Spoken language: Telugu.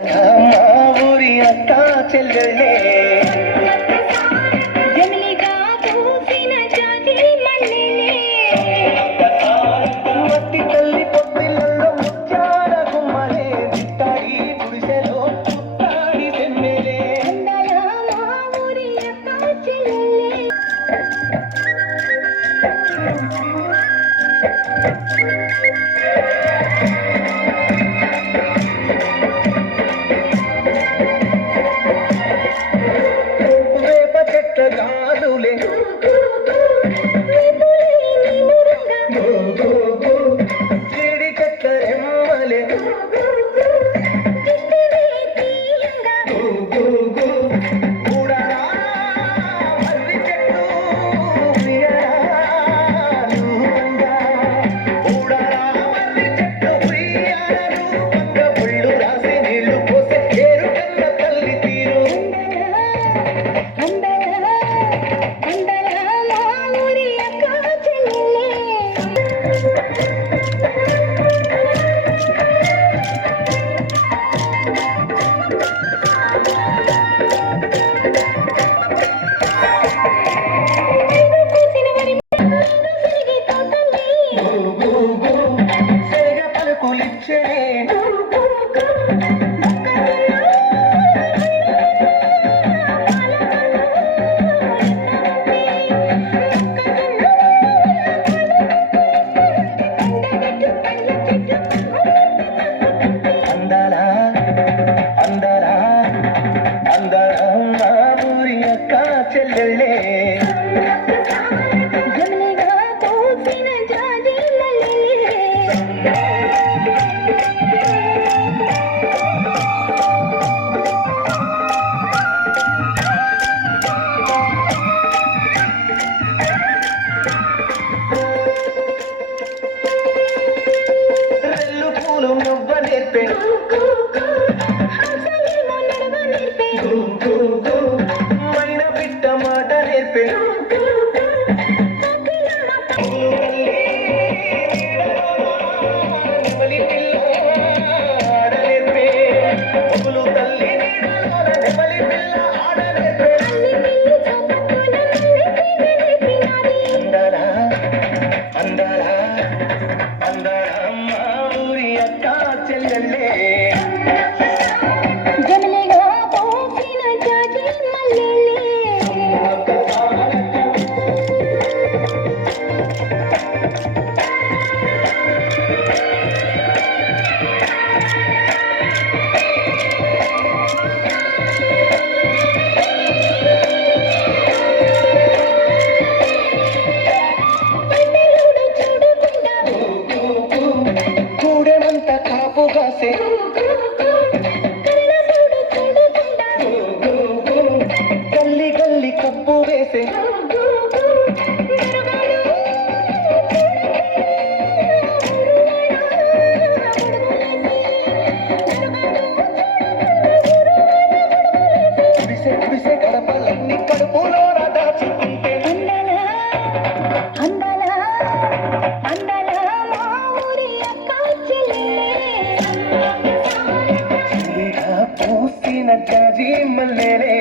మా ఊరి అక్క చెల్లెళ్ళే జమిలిగా పూసిన జాజి మల్లెలే మట్టి తల్లి పొత్తిళ్ళల్లో ముత్యాల గుమ్మలే చిట్టాడి గుడిసెలో పుట్టాడి వెన్నెలే అందాల మా ఊరి అక్క చెల్లెలే వేప చెట్ల గాలులే జీడి చెట్ల రెమ్మలే ఊడరా మర్రి చెట్టు ఉయ్యాలు ఊగంగా. ఊడరా మర్రి చెట్టు ఉయ్యాలు ఊగంగా. ఒళ్ళు రాసి నీళ్లు పోసే ఏరు కన్న తల్లి తీరు అందాల మా ఊరి అక్క చెల్లెలే సెగ పలుకులిచ్చనే అందాల అందరా అందర మా ఊరి అక్క చెల్లెళ్ళే జమిలిగా పూసిన జాజి మల్లెలే రెల్లు పూలు నువ్వ నేర్పెను హంసలేమో నడవ నేర్పే మైన బిడ్డ మాట నేర్పెను నెమలి పిల్ల ఆడ నేర్పే పొగులు తల్లి నీడలోన నెమలి పిల్ల ఆడ నేర్పే అందరా అందరా అందరా మా ఊరి అక్క చెల్లెళ్ళే జమిలిగా పూసిన జాజి మల్లెలే పిల్లలుడు చూడకుండా కూడెమంత కాపు కాసే కళ్ళజోడు చూడకుండా గల్లి గల్లి కప్పు వేసే కుడిసే కుడిసే గడపలన్నీ కడుపులో దాచుకుంటే అందాల మా ఊరి అక్క చెల్లెలే పూసిన జాజి మల్లెలే